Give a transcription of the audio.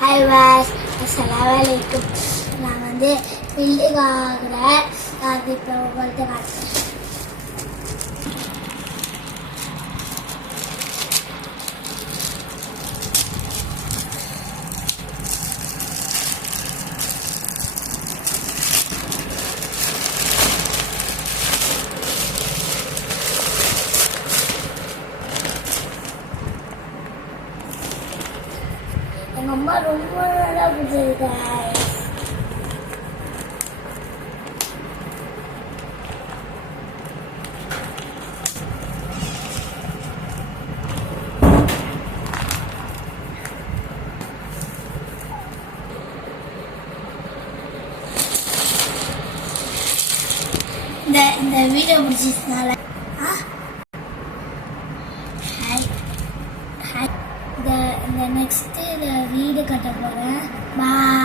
Hi was அஸ்ஸலாமு அலைக்கும். நான் பில்டிங் ஆகிறேன். அது இப்போ உங்கள்கிட்ட காட்டுறேன். எங்கள் அம்மா ரொம்ப நல்லா பிடிச்சிருக்காங்க. இந்த வீடியோ பிடிச்சதுனால இந்த நெக்ஸ்ட் வீடு கட்ட போகிறேன். பாய்.